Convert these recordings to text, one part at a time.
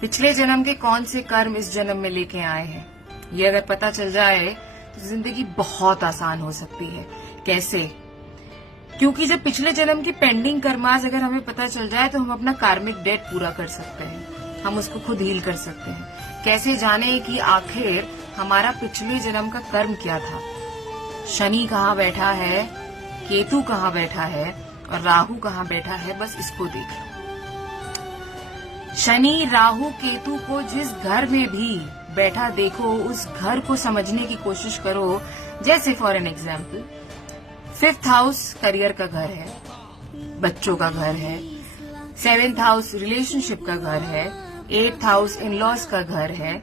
पिछले जन्म के कौन से कर्म इस जन्म में लेके आए हैं, ये अगर पता चल जाए तो जिंदगी बहुत आसान हो सकती है। कैसे? क्योंकि जब पिछले जन्म की पेंडिंग कर्मास अगर हमें पता चल जाए तो हम अपना कार्मिक डेट पूरा कर सकते हैं, हम उसको खुद हील कर सकते हैं। कैसे जाने कि आखिर हमारा पिछले जन्म का कर्म क्या था? शनि कहाँ बैठा है, केतु कहाँ बैठा है और राहु कहाँ बैठा है, बस इसको देखो। शनि राहु केतु को जिस घर में भी बैठा देखो, उस घर को समझने की कोशिश करो। जैसे for an example, 5th house career का घर है, बच्चों का घर है, 7th हाउस रिलेशनशिप का घर है, 8th हाउस इन लॉज का घर है,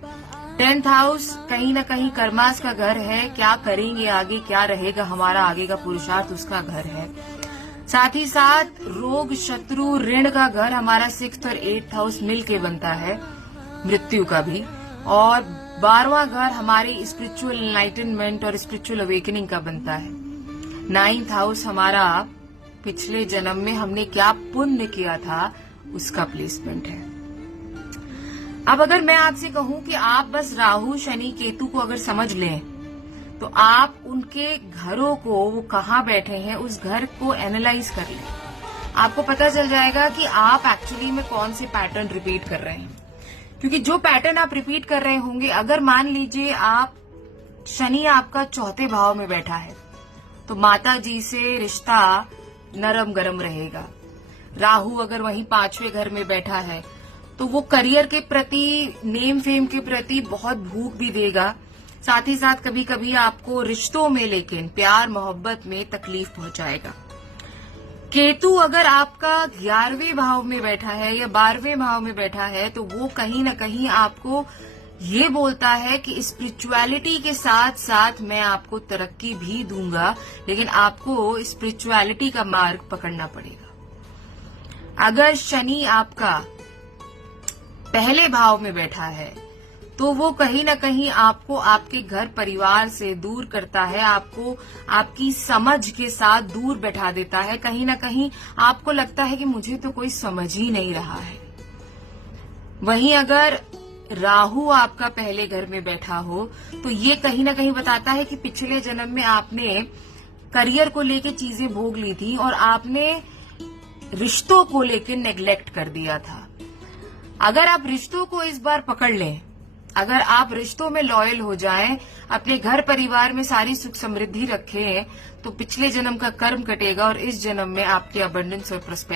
10th हाउस कहीं न कहीं कर्मास का घर है, क्या करेंगे आगे, क्या रहेगा हमारा आगे का पुरुषार्थ, उसका घर है। साथ ही साथ रोग शत्रु ऋण का घर हमारा 6th और 8th हाउस मिलके बनता है, मृत्यु का भी। और 12वां घर हमारी स्पिरिचुअल एनलाइटनमेंट और स्पिरिचुअल अवेकनिंग का बनता है। 9th हाउस हमारा पिछले जन्म में हमने क्या पुण्य किया था, उसका प्लेसमेंट है। अब अगर मैं आपसे कहूं कि आप बस राहु शनि केतु को अगर समझ लें तो आप उनके घरों को, वो कहाँ बैठे हैं, उस घर को एनालाइज कर लें, आपको पता चल जाएगा कि आप एक्चुअली में कौन से पैटर्न रिपीट कर रहे हैं। क्योंकि जो पैटर्न आप रिपीट कर रहे होंगे, अगर मान लीजिए आप शनि आपका 4थे भाव में बैठा है तो माता जी से रिश्ता नरम गरम रहेगा। राहु अगर वहीं 5वें घर में बैठा है तो वो करियर के प्रति, नेम फेम के प्रति बहुत भूख भी देगा। साथ ही साथ कभी कभी आपको रिश्तों में, लेकिन प्यार मोहब्बत में तकलीफ पहुंचाएगा। केतु अगर आपका 11वें भाव में बैठा है या 12वें भाव में बैठा है तो वो कहीं न कहीं आपको ये बोलता है कि स्पिरिचुअलिटी के साथ साथ मैं आपको तरक्की भी दूंगा, लेकिन आपको स्पिरिचुअलिटी का मार्ग पकड़ना पड़ेगा। अगर शनि आपका पहले भाव में बैठा है तो वो कहीं न कहीं आपको आपके घर परिवार से दूर करता है, आपको आपकी समझ के साथ दूर बैठा देता है। कहीं न कहीं आपको लगता है कि मुझे तो कोई समझ ही नहीं रहा है। वहीं अगर राहु आपका पहले घर में बैठा हो तो ये कहीं न कहीं बताता है कि पिछले जन्म में आपने करियर को लेके चीजें भोग ली थी और आपने रिश्तों को लेके नेग्लेक्ट कर दिया था। अगर आप रिश्तों को इस बार पकड़ लें, अगर आप रिश्तों में लॉयल हो जाएं, अपने घर परिवार में सारी सुख समृद्धि रखें, तो पिछले जन्म का कर्म कटेगा और इस जन्म में आपकी अबंडेंस और प्रोस्पेरिटी